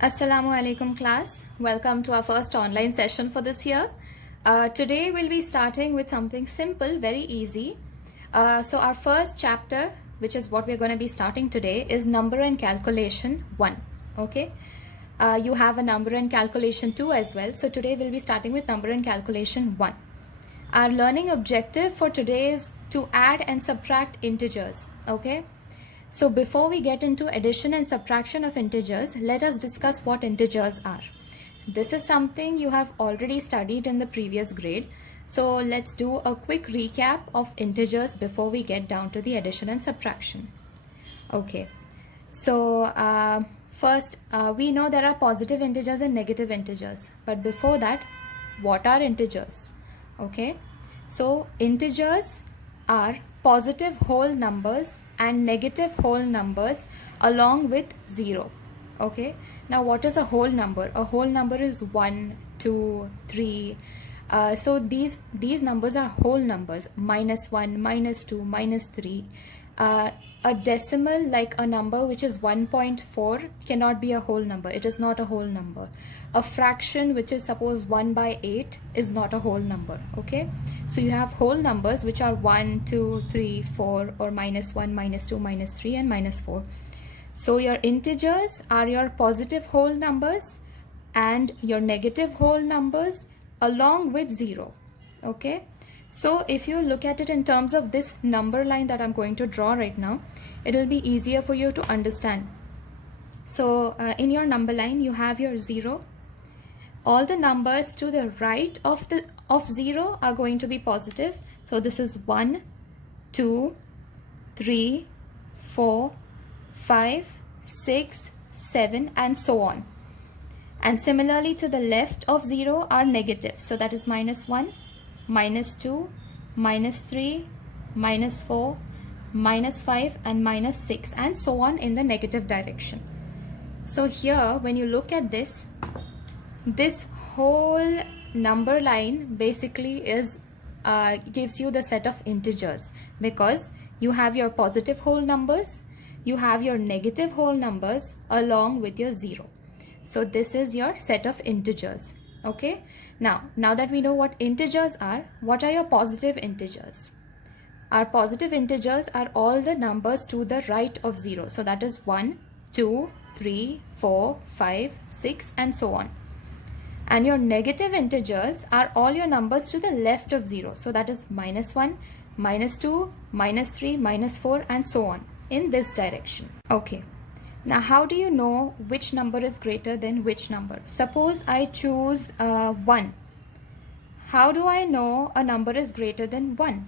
Assalamu alaikum class. Welcome to our first online session for this year. Today we'll be starting with something simple, very easy. So our first chapter, which is what we're going to be starting today, is number and calculation 1. Okay. You have a number and calculation 2 as well. So today we'll be starting with number and calculation 1. Our learning objective for today is to add and subtract integers. Okay. So before we get into addition and subtraction of integers, let us discuss what integers are. This is something you have already studied in the previous grade. So let's do a quick recap of integers before we get down to the addition and subtraction. Okay, so first we know there are positive integers and negative integers. But before that, what are integers? Okay, so integers are positive whole numbers and negative whole numbers along with 0. Okay, now what is a whole number? A whole number is 1, 2, 3. So these numbers are whole numbers. -1, -2, -3. A decimal, like a number which is 1.4, cannot be a whole number. It is not a whole number. A fraction which is suppose 1/8 is not a whole number. Okay, so you have whole numbers which are 1, 2, 3, 4, or -1, -2, -3, and -4. So your integers are your positive whole numbers and your negative whole numbers along with 0. Okay, so if you look at it in terms of this number line that I'm going to draw right now, it will be easier for you to understand. So in your number line, you have your 0. All the numbers to the right of 0 are going to be positive. So this is 1, 2, 3, 4, 5, 6, 7, and so on. And similarly to the left of 0 are negative. So that is -1, -2, -3, -4, -5, and -6, and so on in the negative direction. So here, when you look at this whole number line basically is gives you the set of integers, because you have your positive whole numbers, you have your negative whole numbers along with your 0. So this is your set of integers. Okay, now that we know what integers are, what are your positive integers? Our positive integers are all the numbers to the right of 0. So that is 1, 2, 3, 4, 5, 6, and so on. And your negative integers are all your numbers to the left of 0. So that is -1, -2, -3, -4, and so on in this direction. Okay. Now, how do you know which number is greater than which number? Suppose I choose 1. How do I know a number is greater than 1?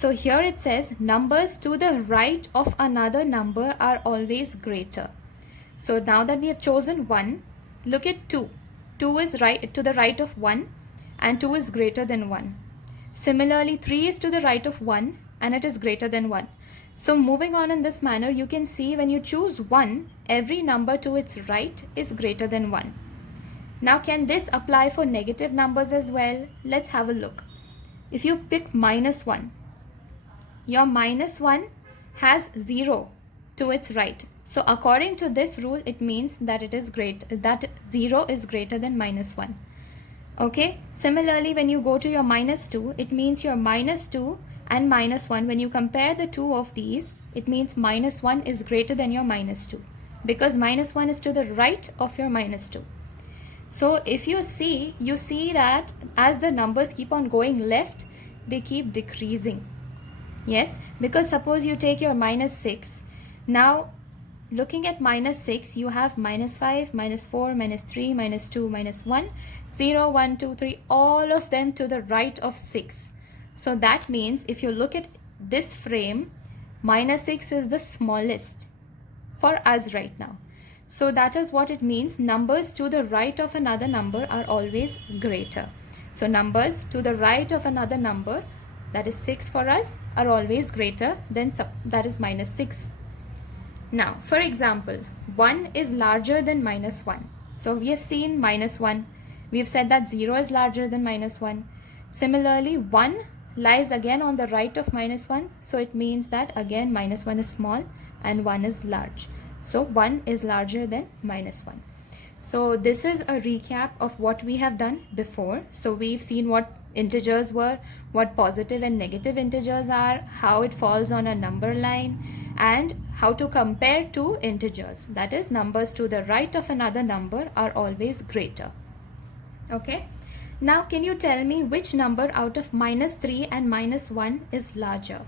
So here it says numbers to the right of another number are always greater. So now that we have chosen 1, look at 2. 2 is right to the right of 1, and 2 is greater than 1. Similarly, 3 is to the right of 1, and it is greater than 1. So moving on in this manner, you can see when you choose 1, every number to its right is greater than 1. Now, can this apply for negative numbers as well? Let's have a look. If you pick -1, your -1 has 0 to its right. So according to this rule, it means that that 0 is greater than -1. Okay, similarly, when you go to your -2, it means your -2 and -1, when you compare the two of these, it means -1 is greater than your -2, because -1 is to the right of your -2. So if you see that as the numbers keep on going left, they keep decreasing. Yes, because suppose you take your -6. Now, looking at -6, you have -5, -4, -3, -2, -1, 0, 1, 2, 3, all of them to the right of 6. So that means if you look at this frame, -6 is the smallest for us right now. So that is what it means. Numbers to the right of another number are always greater. So numbers to the right of another number, that is 6 for us, are always greater than that is -6. Now, for example, 1 is larger than -1. So we have seen -1. We have said that 0 is larger than -1. Similarly, 1 lies again on the right of -1. So it means that again -1 is small and 1 is large. So 1 is larger than -1. So this is a recap of what we have done before. So we've seen what integers were, what positive and negative integers are, how it falls on a number line, and how to compare two integers. That is, numbers to the right of another number are always greater. Okay. Now can you tell me which number out of -3 and -1 is larger?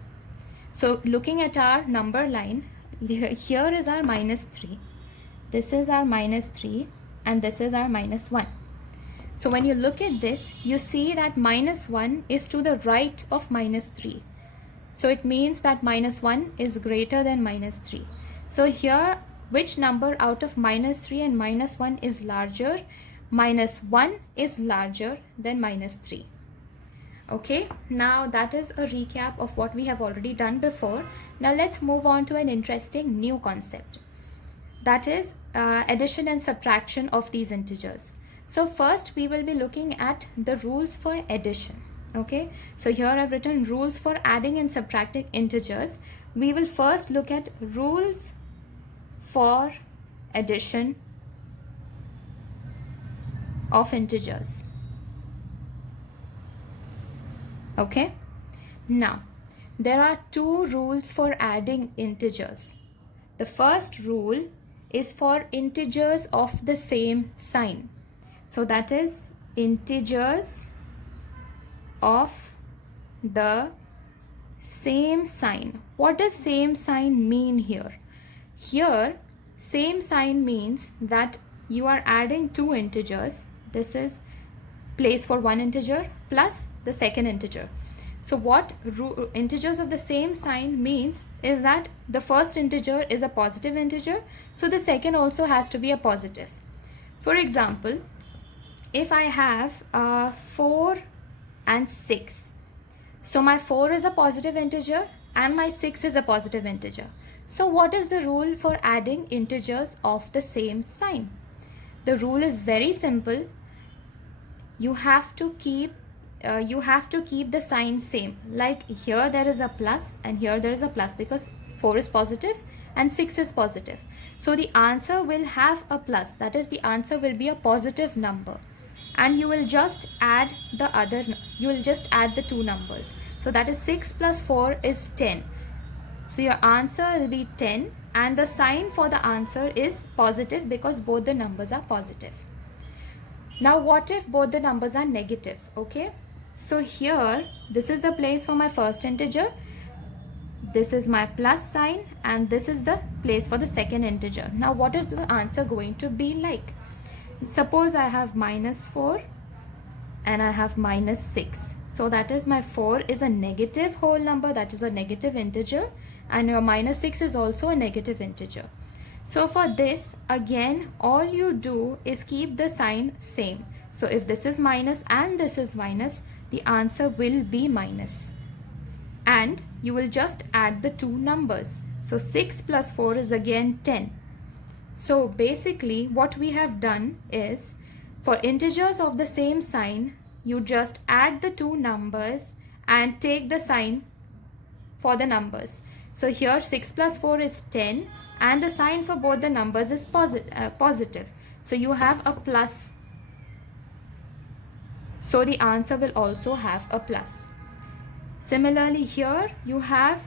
So looking at our number line, here is our -3. This is our -3 and this is our -1. So when you look at this, you see that -1 is to the right of -3. So it means that -1 is greater than -3. So here, which number out of -3 and -1 is larger? -1 is larger than -3. Okay, now that is a recap of what we have already done before. Now let's move on to an interesting new concept. That is addition and subtraction of these integers. So first we will be looking at the rules for addition. Okay, so here I've written rules for adding and subtracting integers. We will first look at rules for addition of integers. Okay, now there are two rules for adding integers. The first rule is for integers of the same sign. So that is integers of the same sign. What does same sign mean here? Here, same sign means that you are adding two integers. This is place for one integer plus the second integer. So what integers of the same sign means is that the first integer is a positive integer, so the second also has to be a positive. For example, if I have 4 and 6, so my 4 is a positive integer and my 6 is a positive integer. So what is the rule for adding integers of the same sign? The rule is very simple. You have to keep the sign same. Like here there is a plus and here there is a plus because 4 is positive and 6 is positive. So the answer will have a plus. That is, the answer will be a positive number. And you will just add the two numbers. So that is 6 plus 4 is 10. So your answer will be 10 and the sign for the answer is positive because both the numbers are positive. Now what if both the numbers are negative? Okay, so here this is the place for my first integer, this is my plus sign, and this is the place for the second integer. Now what is the answer going to be like? Suppose I have -4 and I have -6. So that is, my 4 is a negative whole number, that is a negative integer, and your -6 is also a negative integer. So for this, again, all you do is keep the sign same. So if this is minus and this is minus, the answer will be minus. And you will just add the two numbers. So 6 plus 4 is again 10. So basically what we have done is, for integers of the same sign, you just add the two numbers and take the sign for the numbers. So here 6 plus 4 is 10 and the sign for both the numbers is positive. So you have a plus. So the answer will also have a plus. Similarly here you have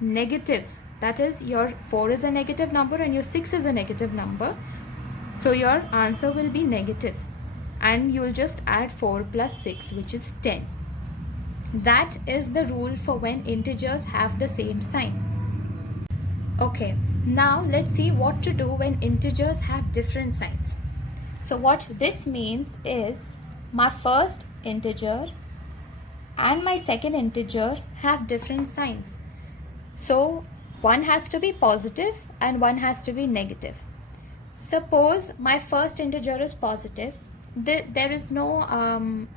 negatives. That is, your 4 is a negative number and your 6 is a negative number. So your answer will be negative. And you will just add 4 plus 6, which is 10. That is the rule for when integers have the same sign. Okay, now let's see what to do when integers have different signs. So what this means is, my first integer and my second integer have different signs. So one has to be positive and one has to be negative. Suppose my first integer is positive. There is no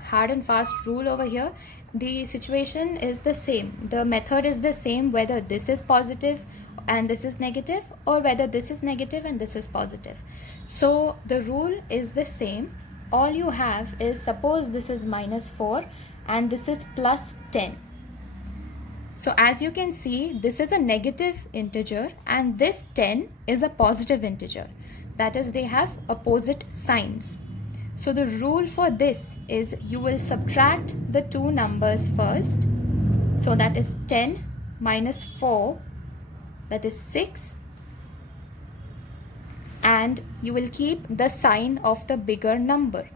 hard and fast rule over here. The situation is the same. The method is the same whether this is positive and this is negative, or whether this is negative and this is positive. So the rule is the same. All you have is, suppose this is -4 and this is plus 10. So as you can see, this is a negative integer and this 10 is a positive integer. That is, they have opposite signs. So the rule for this is you will subtract the two numbers first. So that is 10 minus 4, that is 6. And you will keep the sign of the bigger number.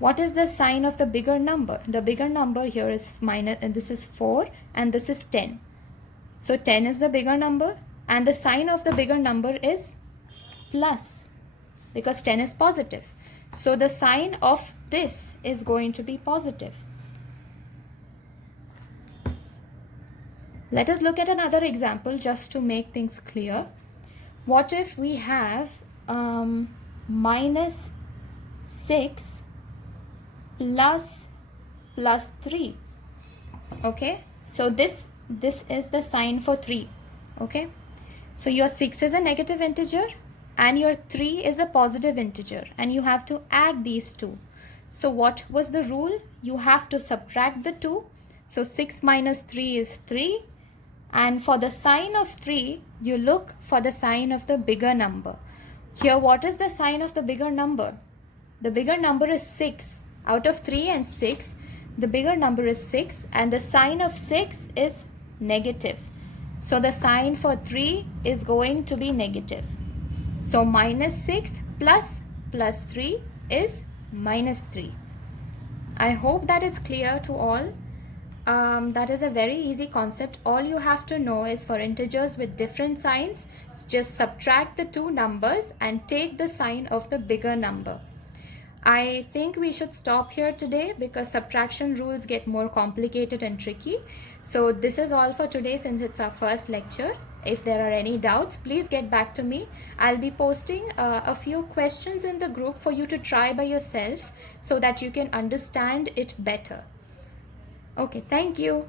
What is the sign of the bigger number? The bigger number here is minus, and this is 4 and this is 10. So 10 is the bigger number and the sign of the bigger number is plus because 10 is positive. So the sign of this is going to be positive. Let us look at another example just to make things clear. What if we have minus 6 plus 3? Okay, so this is the sign for 3. Okay, so your 6 is a negative integer and your 3 is a positive integer and you have to add these two. So what was the rule? You have to subtract the 2. So 6 minus 3 is 3, and for the sign of 3 you look for the sign of the bigger number. Here, what is the sign of the bigger number? The bigger number is 6. Out of 3 and 6, the bigger number is 6 and the sign of 6 is negative. So the sign for 3 is going to be negative. So minus 6 plus 3 is minus 3. I hope that is clear to all. That is a very easy concept. All you have to know is for integers with different signs, just subtract the two numbers and take the sign of the bigger number. I think we should stop here today because subtraction rules get more complicated and tricky. So this is all for today since it's our first lecture. If there are any doubts, please get back to me. I'll be posting a few questions in the group for you to try by yourself so that you can understand it better. Okay, thank you.